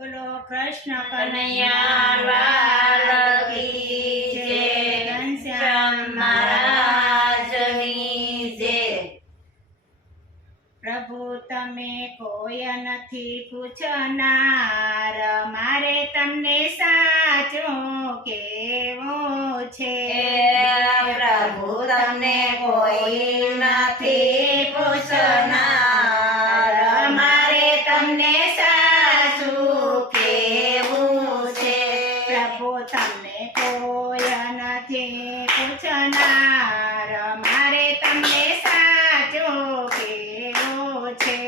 બોલો કૃષ્ણ કનૈયા લાલ કી જય, ઘનશ્યામ મહારાજની જય। પ્રભુ તમે કોઈ નથી પૂછનાર, મારે તમને સાચું કેવું છે। પ્રભુ તમને કોઈ નથી પૂછનાર, મારે તમને સાચું કેવું છે। પ્રભુ તમને કોઈ નથી પૂછનાર, મારે તમને સાચું કેવું છે।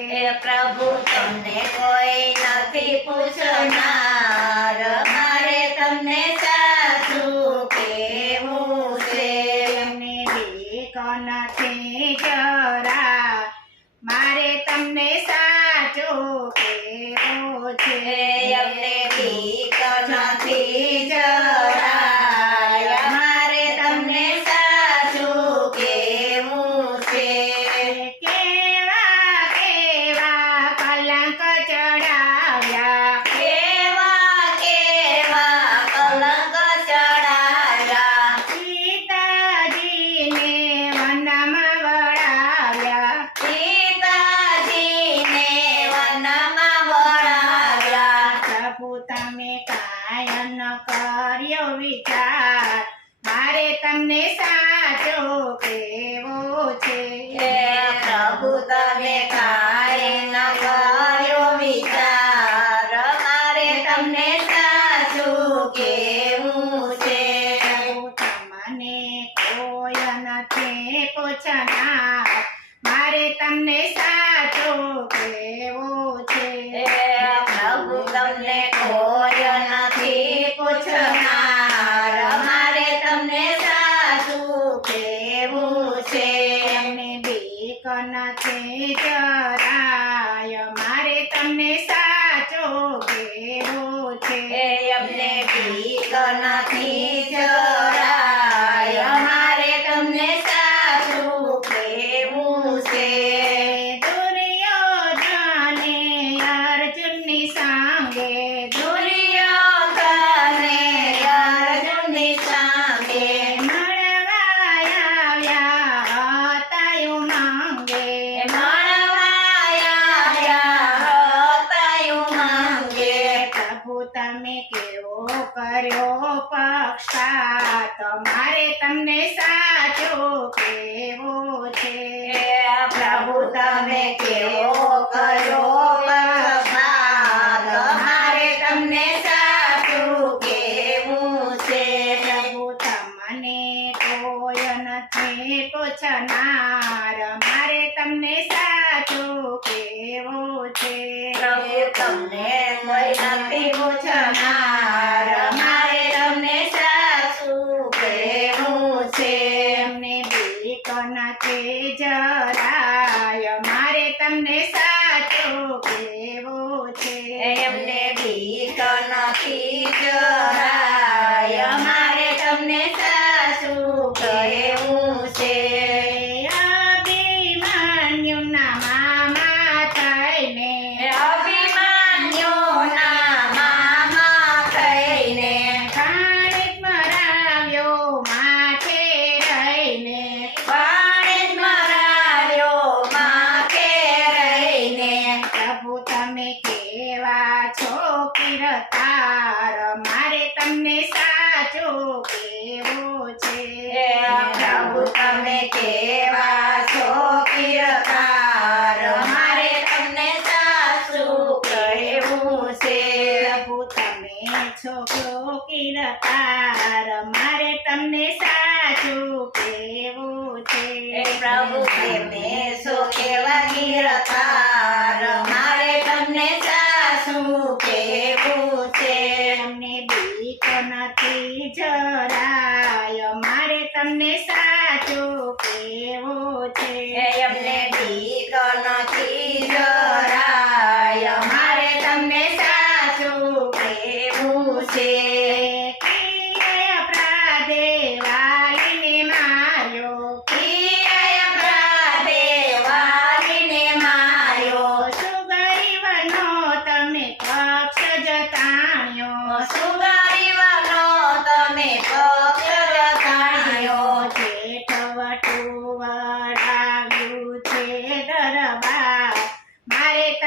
પ્રભુ તમને કોઈ નથી પૂછનાર, મારે તમને સાચું કેવું છે। એમને બીક નથી જરા, મારે તમને સાચું કેવું છે। અમને બીક નથી જરાય, મારે તમને સાચું કેવું છે। કેવા કેવા કલંક ચડાવ્યા, કેવા કેવા કલંક ચડાવ્યા, સીતાજીને વનમાં વળાવ્યા। સીતાજીને વનમાં વળાવ્યા। પ્રભુ તમે કાંઈ ન કર્યો વિચાર, મારે તમને સાચું કેવું છે। પ્રભુ તમે કાંઈ ન કર્યો વિચાર, મારે તમને સાચું કેવું છે। પ્રભુ તમને કોઈ નથી પૂછનાર, મારે તમને સાચું કેવું છે। પ્રભુ તમને કોઈ નથી પૂછનાર, મારે તમને સાચું કેવું છે। એમને બીક નથી જરાય, મારે તમને સાચું કેવું છે। અમને બીક નથી જરાય, મારે તમને સાચું કેવું છે। દુર્યોધને અર્જુનની સાંગે, દુર્યોધને અર્જુનની સામે મળવા આવ્યા હતા ઉમંગે। પ્રભુ તમે કેવો કર્યો પક્ષપાત, મારે તમને સાચું કેવું છે। પ્રભુ તમે કેવો કર્યો પક્ષપાત, મારે તમને સાચું કેવું છે। પ્રભુ તમને કોઈ નથી પૂછનાર, મારે તમને સાચું કેવું છે। પ્રભુ તમને કોઈ નથી પૂછનાર, મારે તમને સાચું કેવું છે। એમને બીક નથી જરાય, મારે તમને સાચું કેવું છે। એમને બીક નથી જરાય, મારે તમને સાચું કેવું છે। અભિમન્યુના મામા થઈને, અભિમાન્યુના મામા થઈને કાળિક મરાવ્યો માથે રહીને। પાણી મરાવ્યો માથે રહીને। પ્રભુ તમે કેવા છો કિરતાર, મારે તમને સાચું કેવું છે। પ્રભુ તમે કેવા છો કિરકાર, મારે તમને સાચું કહેવું છે। પ્રભુ તમે છો કિરતાર, મારે તમને સાચું કેવું છે। પ્રભુ તમે છો કેવા કિરકાર, મારે તમને સાચું કહેવું છે। તમને બીક નથી જરાય, મારે તમને સાચું કેવું છે। એમને બીક નથી જરાય, મારે તમને સાચું કહેવું છે। અપરાધે વાલીને માર્યો, અપરાધે વાલીને માર્યો, સુગરીવનો તમે પક્ષ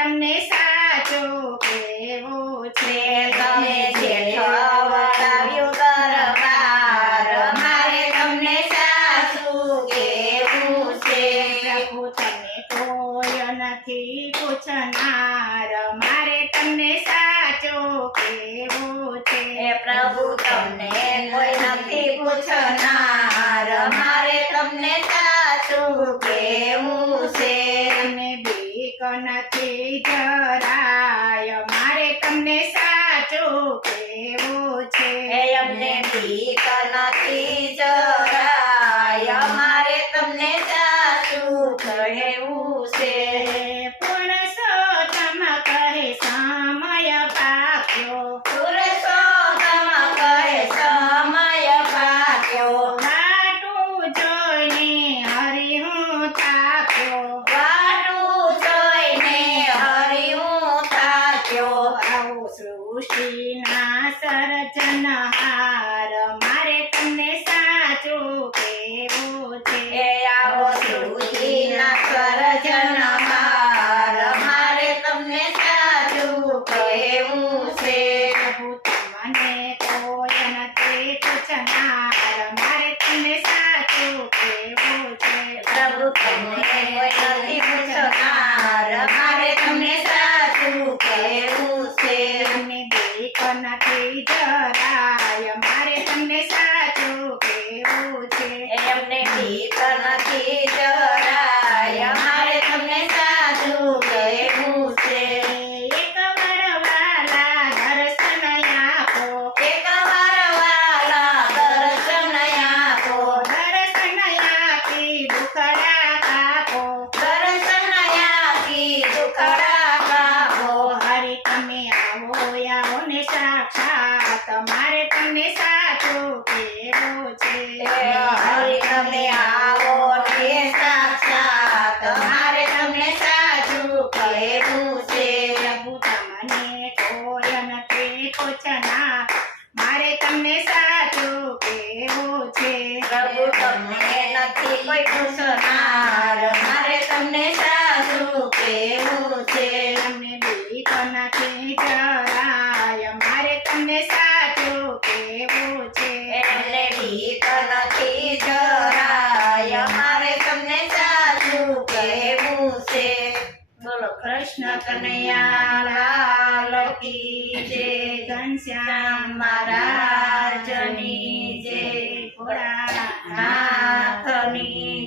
તમને સાચું કેવું છે. તમે જેઠો વળાવ્યું દરબાર મારે તમને સાચું કેવું છે. પ્રભુ તમે કોઈ નથી પૂછનાર મારે તમને સાચું કેવું છે. હે પ્રભુ તમને કોઈ નથી પૂછનાર મારે તમને સાચું કેવું છે. તમને બીક નથી જરાય મારે તમને સાચું કેવું છે. હે અમને બીક નથી જરાય મારે તમને સાચું કહેવું છે. પુરુષોત્તમ કહે સમય પાક્યો પુરુષોત્તમ કહે સમય પાક્યો વાટું જોઈને હરિ હું થાક્યો વાટું જોઈને હરિ હું થાક્યો. આવો સૃષ્ટિના સર્જનહાર મારે તમને સાચું કેવું છે. હે આવો સૃષ્ટિના સર્જનહાર મારે તમને સાચું કહેવું છે. પ્રભુ તમને કોઈ નથી પૂછનાર મારે તમને સાચું કેવું છે. પ્રભુ તમને કોઈ નથી પૂછનાર મારે તમને સાચું કહેવું છે. તમને બીક નથી જરાય મારે તમને સાચું કેવું છે. એમને બીક નથી જરાય મારે તમને સાચું કહેવું છે. એકવાર વાલા દર્શન આપો એકવાર વાલા દર્શન આપો દર્શન આપી દુખડા કાપો દર્શન આપી દુખડા કાપો. હરી તમે આવો ને સાક્ષાત મારે તમને સાચું કેવું છે. હરિ તમે આવો ને સાક્ષાત મારે તમને સાચું કહેવું છે. પ્રભુ તમને કોઈ નથી પૂછનાર મારે તમને સાચું કેવું છે. પ્રભુ તમને નથી કોઈ પૂછનાર મારે તમને સાચું કહેવું છે. તમને બીક નથી જરાય મારે તમને સાચું કેવું છે. એમને બીક નથી જરાય મારે તમને સાચું કહેવું છે. બોલો કૃષ્ણ કનૈયા લાલ કી જય. ઘનશ્યામ મહારાજની જય. ભોળાનાથ નાથની